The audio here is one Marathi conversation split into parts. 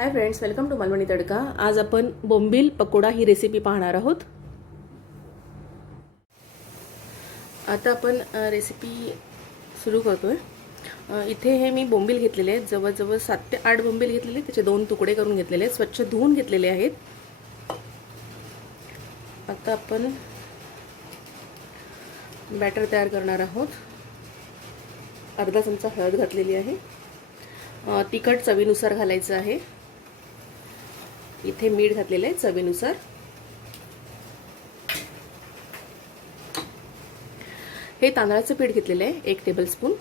High friends, welcome to Malvani Tadka. आज आपण बोंबील पकोडा ही रेसिपी पाहणार आहोत। आता आपण रेसिपी सुरू करतोय। इथे हे मी बोंबील घेतलेले आहेत, जवळजवळ 7 ते 8 बोंबील घेतलेले, त्याचे 2 तुकडे करून घेतलेले आहेत, स्वच्छ धुवून घेतलेले आहेत। आता आपण बॅटर तयार करणार आहोत। अर्धा चमचा हळद घातलेली आहे, तिखट चवीनुसार घालायचं आहे। इथे मीठ घातलेलं आहे चवीनुसार। हे तांदळाचं पीठ घेतलेलं आहे 1 टेबलस्पून।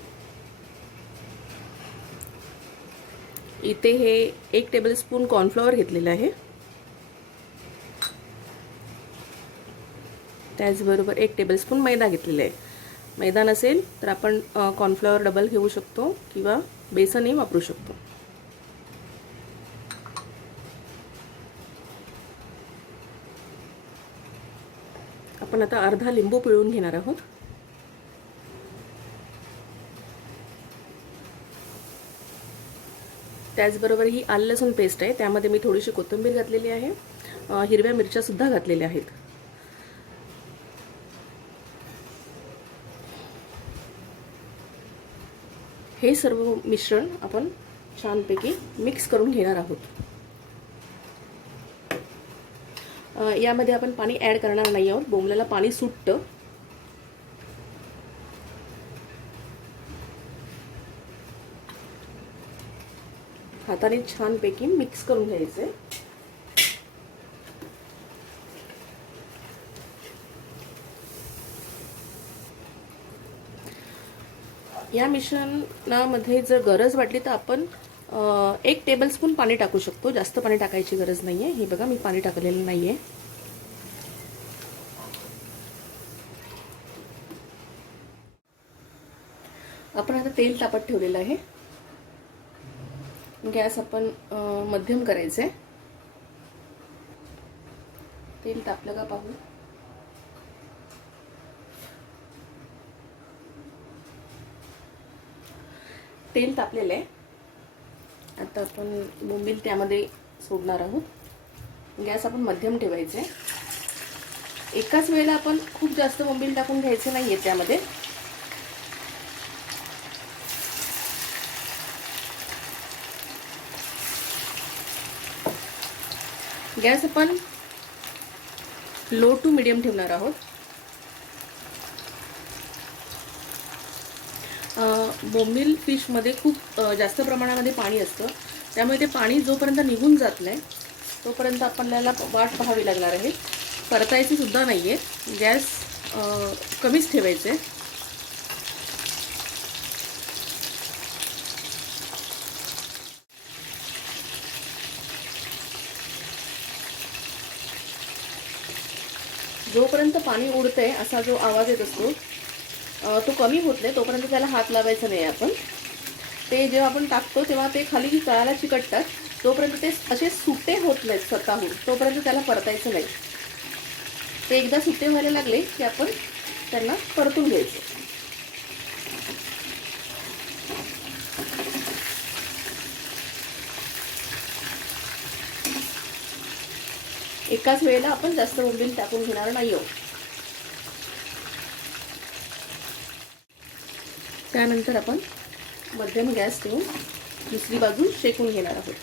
इथे हे 1 टेबलस्पून कॉर्नफ्लॉवर घेतलेलं आहे, त्याचबरोबर 1 टेबलस्पून मैदा घेतलेला आहे। मैदा नसेल तर आपण कॉर्नफ्लॉवर डबल घेऊ शकतो किंवा बेसनही वापरू शकतो। आपण आता अर्धा लिंबू पिळून घेणार आहोत। त्याचबरोबर ही आलं लसूण पेस्ट आहे, त्यामध्ये मी थोडीशी कोथिंबीर घातलेली आहे, हिरव्या मिरच्या सुद्धा घातलेल्या आहेत। हे सर्व मिश्रण आपण छानपैकी मिक्स करून घेणार आहोत। यामध्ये आपण पाणी ॲड करणार नाही आहोत, बोंबलाला पाणी सुटतं। हाताने छानपैकी मिक्स करून घ्यायचे। या मिश्रणामध्ये जर गरज वाटली तर आपण 1 टेबलस्पून पाणी टाकू शकतो, जास्त पाणी टाकायची गरज नाहीये। हे बघा, मी पाणी टाकलेलं नाहीये। आपण आता तेल तापत ठेवलेलं आहे। गॅस आपण मध्यम करायचं आहे। तेल तापलं का पाहू। तेल तापलेलं आहे। आता आपण बोंबील त्यामध्ये सोडणार आहोत। गॅस आपण मध्यम ठेवायचे। एकाच वेळेला आपण खूप जास्त बोंबील टाकून घ्यायचे नाहीये त्यामध्ये। गॅस आपण लो टू मीडियम ठेवणार आहोत। बोंबील फिशमध्ये खूप जास्त प्रमाणामध्ये पाणी असतं, त्यामुळे ते पाणी जोपर्यंत निघून जात नाही तोपर्यंत आपल्याला वाट पाहावी लागणार आहे। परतायची सुद्धा नाहीये, गॅस कमीच ठेवायचे। जोपर्यंत पाणी उडतंय असा जो आवाज येत असतो तो कमी होत नाही तोपर्यंत त्याला हात लावायचा नाही आपण। ते जेव्हा आपण टाकतो तेव्हा ते खाली तळाला चिकटतात, तोपर्यंत ते असे सुटे होत नाहीत स्वतःहून, तोपर्यंत त्याला परतायचं नाही। ते एकदा सुटे व्हायला लागले की आपण त्यांना परतून घ्यायचं। एकाच वेळेला आपण जास्त बोंबील टाकून घेणार नाही आहोत। त्यानंतर आपण मध्यम गॅस ठेवून दुसरी बाजू शेकून घेणार आहोत।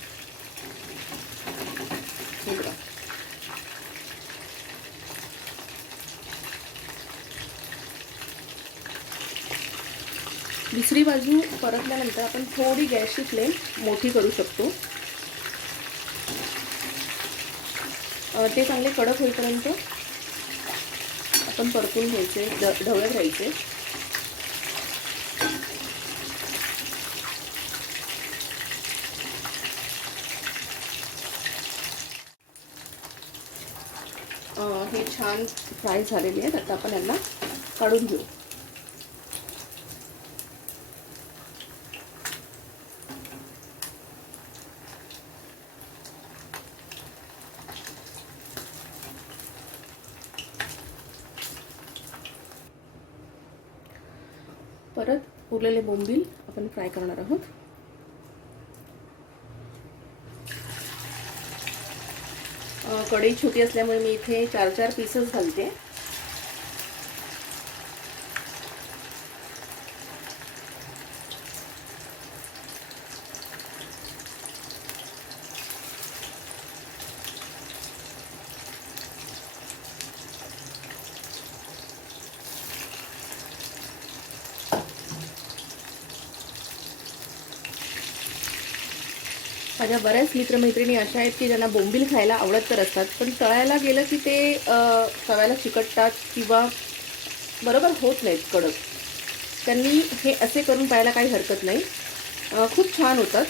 दुसरी बाजू परतल्यानंतर आपण थोडी गॅसची फ्लेम मोठी करू शकतो। ते चांगले कडक होईपर्यंत आपण परतून घ्यायचे, ढवळत राहायचे। हे छान फ्राय झालेले आहेत। आता आपण यांना काढून घेऊ। परत उरलेले बोंबील आपण फ्राय करणार आहोत। कढई छोटी असल्यामुळे मी इथे 4-4 पीसेस घालते. माझ्या बऱ्याच मित्रमैत्रिणी अशा आहेत की ज्यांना बोंबील खायला आवडत तर असतात, पण तळायला गेलं की ते तव्याला चिकटतात किंवा बरोबर होत नाहीत कडक. त्यांनी हे असे करून पाहायला काही हरकत नाही, खूप छान होतात.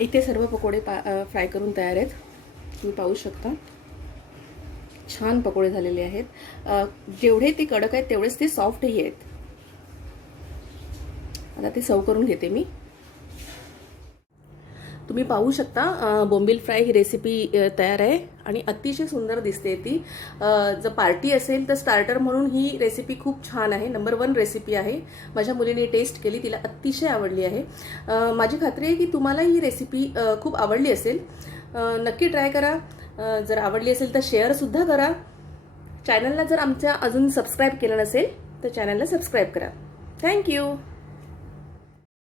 इथे सर्व पकोडे फ्राय करून तयार आहेत. तुम्ही पाहू शकता छान पकोडे झालेले आहेत. जेवढे ते कडक आहेत तेवढेच ते सॉफ्टही आहेत. आता ते सर्व करून घेते मी. तुम्ही पाहू शकता बोंबील फ्राय ही रेसिपी तयार आहे आणि अतिशय सुंदर दिसते ती. जर पार्टी असेल तर स्टार्टर म्हणून ही रेसिपी खूप छान आहे. नंबर 1 रेसिपी आहे. माझ्या मुलीने टेस्ट केली, तिला अतिशय आवडली आहे. माझी खात्री आहे की तुम्हाला ही रेसिपी खूप आवडली असेल. नक्की ट्राय करा. जर आवडली असेल तर शेअरसुद्धा करा. चॅनलला जर आमच्या अजून सबस्क्राईब केलं नसेल तर चॅनलला सबस्क्राईब करा. थँक्यू.